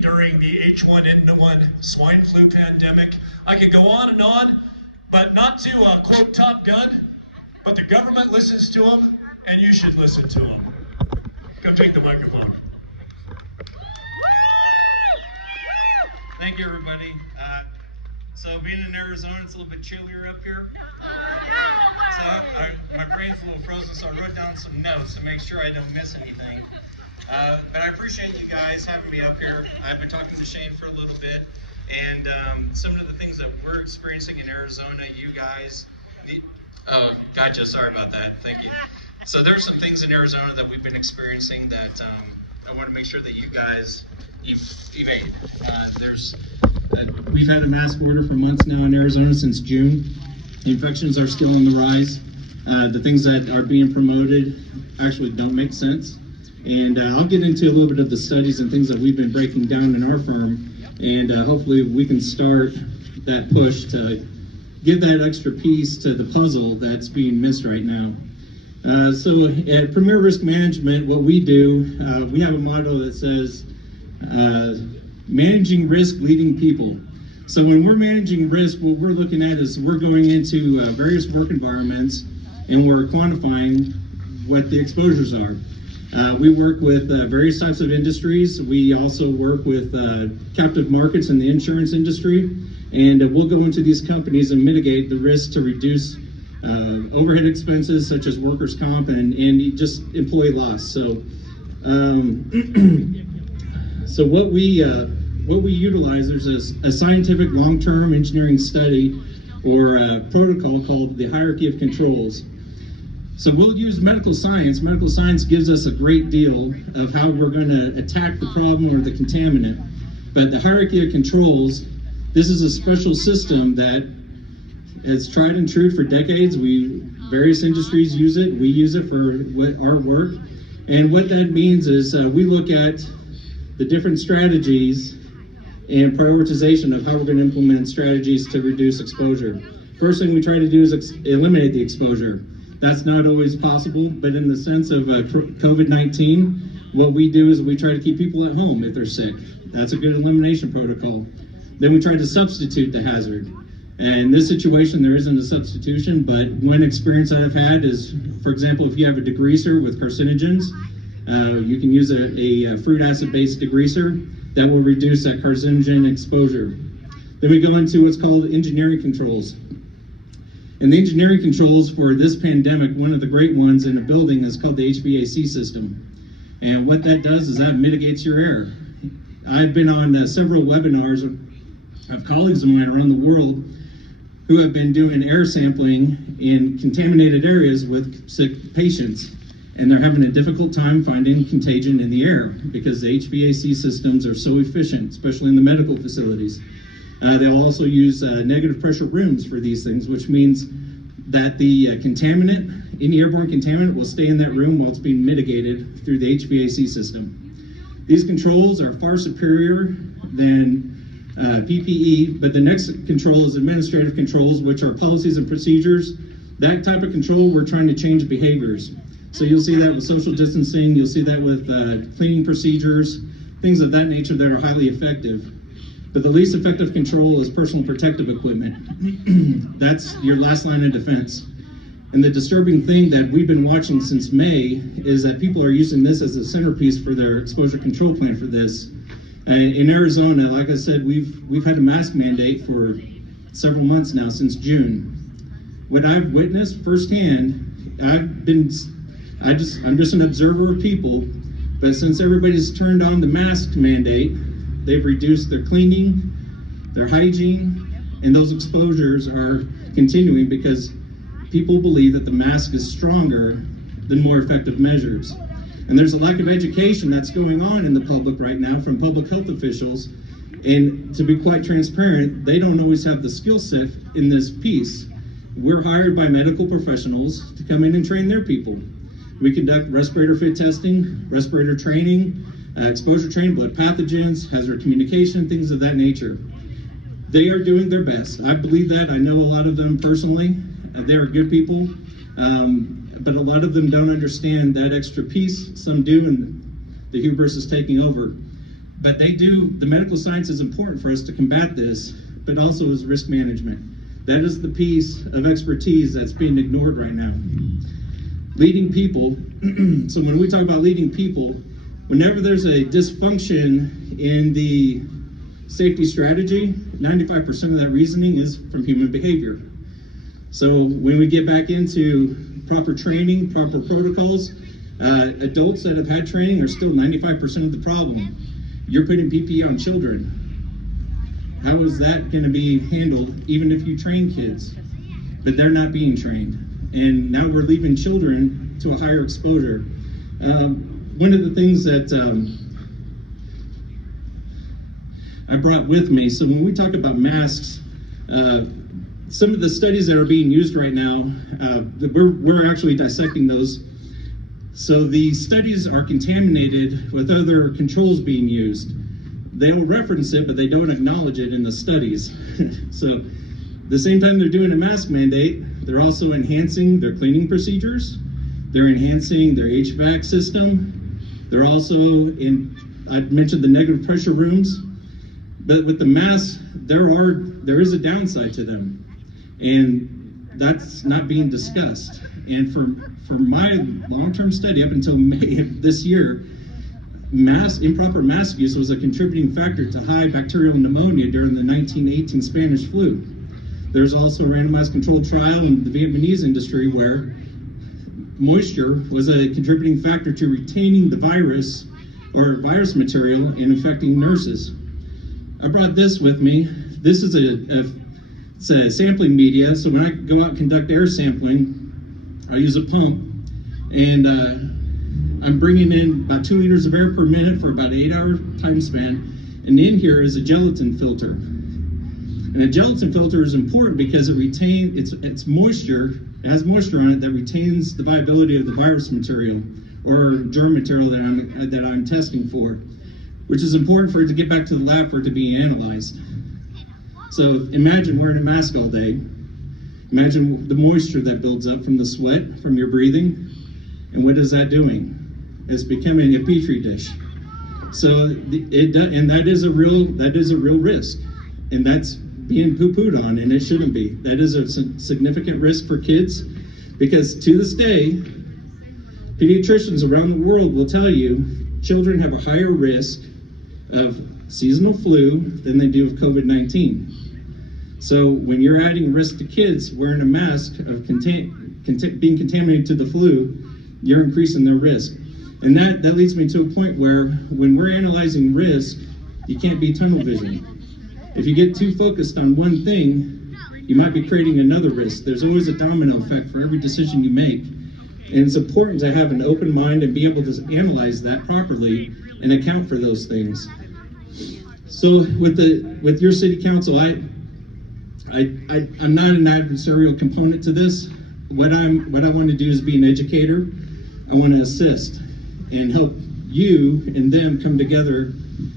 during the H1N1 swine flu pandemic. I could go on, but not to quote Top Gun, but the government listens to them, and you should listen to them. Come take the microphone. Thank you, everybody. So being in Arizona, it's a little bit chillier up here. So my brain's a little frozen, so I wrote down some notes to make sure I don't miss anything. But I appreciate you guys having me up here. I've been talking to Shane for a little bit, and some of the things that we're experiencing in Arizona, you guys oh, gotcha, sorry about that, thank you. So there's some things in Arizona that we've been experiencing that I want to make sure that you guys evade. We've had a mask order for months now in Arizona since June. The infections are still on the rise. The things that are being promoted actually don't make sense. And I'll get into a little bit of the studies and things that we've been breaking down in our firm, and hopefully we can start that push to give that extra piece to the puzzle that's being missed right now. So at Premier Risk Management, what we do, we have a motto that says, managing risk, leading people. So when we're managing risk, what we're looking at is we're going into various work environments and we're quantifying what the exposures are. We work with various types of industries. We also work with captive markets in the insurance industry, and we'll go into these companies and mitigate the risk to reduce overhead expenses such as workers' comp and just employee loss. So, so what we utilize, there's a scientific long-term engineering study or a protocol called the hierarchy of controls. So we'll use medical science. Medical science gives us a great deal of how we're going to attack the problem or the contaminant. But the hierarchy of controls, this is a special system that has tried and true for decades. Various industries use it. We use it for our work. And what that means is we look at the different strategies and prioritization of how we're going to implement strategies to reduce exposure. First thing we try to do is eliminate the exposure. That's not always possible, but in the sense of COVID-19, what we do is we try to keep people at home if they're sick. That's a good elimination protocol. Then we try to substitute the hazard. And in this situation, there isn't a substitution, but one experience I've had is, for example, if you have a degreaser with carcinogens, you can use a fruit acid-based degreaser that will reduce that carcinogen exposure. Then we go into what's called engineering controls. And the engineering controls for this pandemic, one of the great ones in a building is called the HVAC system. And what that does is that mitigates your air. I've been on several webinars of colleagues of mine around the world who have been doing air sampling in contaminated areas with sick patients. And they're having a difficult time finding contagion in the air because the HVAC systems are so efficient, especially in the medical facilities. They'll also use negative pressure rooms for these things, which means that the contaminant, any airborne contaminant, will stay in that room while it's being mitigated through the HVAC system. These controls are far superior than PPE, but the next control is administrative controls, which are policies and procedures. That type of control, we're trying to change behaviors. So you'll see that with social distancing, you'll see that with cleaning procedures, things of that nature that are highly effective. But the least effective control is personal protective equipment. That's your last line of defense. And the disturbing thing that we've been watching since May is that people are using this as a centerpiece for their exposure control plan for this. In Arizona, like I said, we've had a mask mandate for several months now, since June. What I've witnessed firsthand, I'm just an observer of people, but since everybody's turned on the mask mandate, they've reduced their cleaning, their hygiene, and those exposures are continuing because people believe that the mask is stronger than more effective measures. And there's a lack of education that's going on in the public right now from public health officials. And to be quite transparent, they don't always have the skill set in this piece. We're hired by medical professionals to come in and train their people. We conduct respirator fit testing, respirator training, exposure training, blood pathogens, hazard communication, things of that nature. They are doing their best. I believe that. I know a lot of them personally. They are good people, but a lot of them don't understand that extra piece. Some do, and the hubris is taking over. But the medical science is important for us to combat this, but also is risk management. That is the piece of expertise that's being ignored right now. Leading people, so when we talk about leading people, whenever there's a dysfunction in the safety strategy, 95% of that reasoning is from human behavior. So when we get back into proper training, proper protocols, adults that have had training are still 95% of the problem. You're putting PPE on children. How is that going to be handled even if you train kids? But they're not being trained. And now we're leaving children to a higher exposure. One of the things that I brought with me, so when we talk about masks, some of the studies that are being used right now, we're actually dissecting those. So the studies are contaminated with other controls being used. They'll reference it, but they don't acknowledge it in the studies. So the same time they're doing a mask mandate, they're also enhancing their cleaning procedures. They're enhancing their HVAC system. They're also I mentioned the negative pressure rooms, but with the masks, there is a downside to them, and that's not being discussed. And for my long-term study up until May of this year, improper mask use was a contributing factor to high bacterial pneumonia during the 1918 Spanish flu. There's also a randomized controlled trial in the Vietnamese industry where moisture was a contributing factor to retaining the virus or virus material and infecting nurses. I brought this with me. This is it's a sampling media, so when I go out and conduct air sampling, I use a pump, and I'm bringing in about 2 liters of air per minute for about an 8-hour time span, and in here is a gelatin filter. And a gelatin filter is important because it retains, it's moisture, it has moisture on it that retains the viability of the virus material or germ material that I'm testing for, which is important for it to get back to the lab for it to be analyzed. So imagine wearing a mask all day. Imagine the moisture that builds up from the sweat, from your breathing, and what is that doing? It's becoming a petri dish. So and that is a real risk, and that's being poo-pooed on, and it shouldn't be. That is a significant risk for kids, because to this day, pediatricians around the world will tell you children have a higher risk of seasonal flu than they do of COVID-19. So when you're adding risk to kids wearing a mask of being contaminated to the flu, you're increasing their risk. And that leads me to a point where when we're analyzing risk, you can't be tunnel vision. If you get too focused on one thing, you might be creating another risk. There's always a domino effect for every decision you make. And it's important to have an open mind and be able to analyze that properly and account for those things. So with your city council, I'm not an adversarial component to this. What I want to do is be an educator. I want to assist and help you and them come together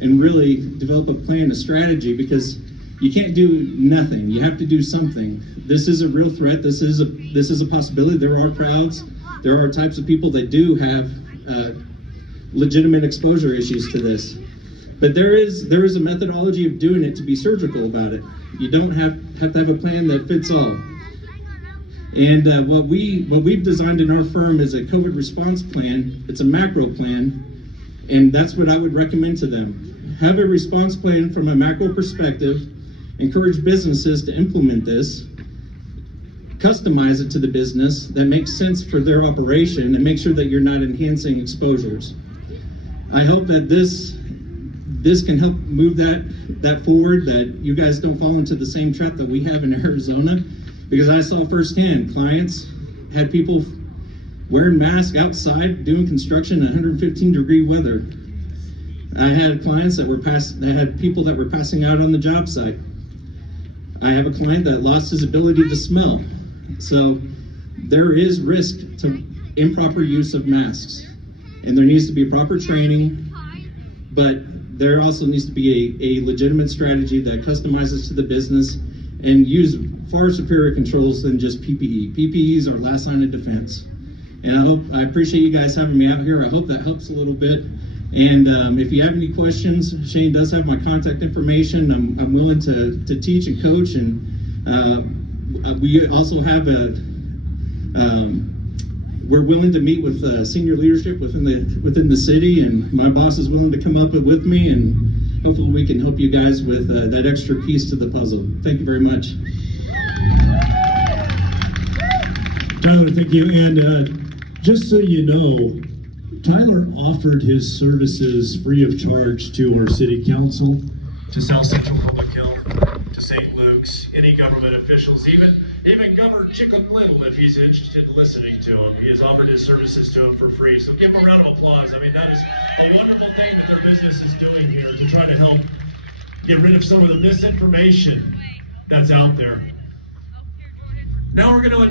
and really develop a plan, a strategy, because you can't do nothing. You have to do something. This is a real threat. This is a possibility. There are crowds. There are types of people that do have legitimate exposure issues to this. But there is a methodology of doing it to be surgical about it. You don't have to have a plan that fits all. And what we've designed in our firm is a COVID response plan. It's a macro plan, and that's what I would recommend to them. Have a response plan from a macro perspective, encourage businesses to implement this, customize it to the business that makes sense for their operation, and make sure that you're not enhancing exposures. I hope that this can help move that forward, that you guys don't fall into the same trap that we have in Arizona, because I saw firsthand clients had people wearing masks outside doing construction in 115-degree weather. I had clients that had people that were passing out on the job site. I have a client that lost his ability to smell. So there is risk to improper use of masks, and there needs to be proper training, but there also needs to be a legitimate strategy that customizes to the business and use far superior controls than just PPE. PPE is our last line of defense. And I appreciate you guys having me out here. I hope that helps a little bit. And if you have any questions, Shane does have my contact information. I'm willing to teach and coach, and we also have we're willing to meet with senior leadership within the city, and my boss is willing to come up with me, and hopefully we can help you guys with that extra piece to the puzzle. Thank you very much. Tyler, thank you. And just so you know, Tyler offered his services free of charge to our city council. To South Central Public Health, to St. Luke's, any government officials, even Governor Chicken Little, if he's interested in listening to him. He has offered his services to him for free. So give him a round of applause. I mean, that is a wonderful thing that their business is doing here to try to help get rid of some of the misinformation that's out there. Now we're going to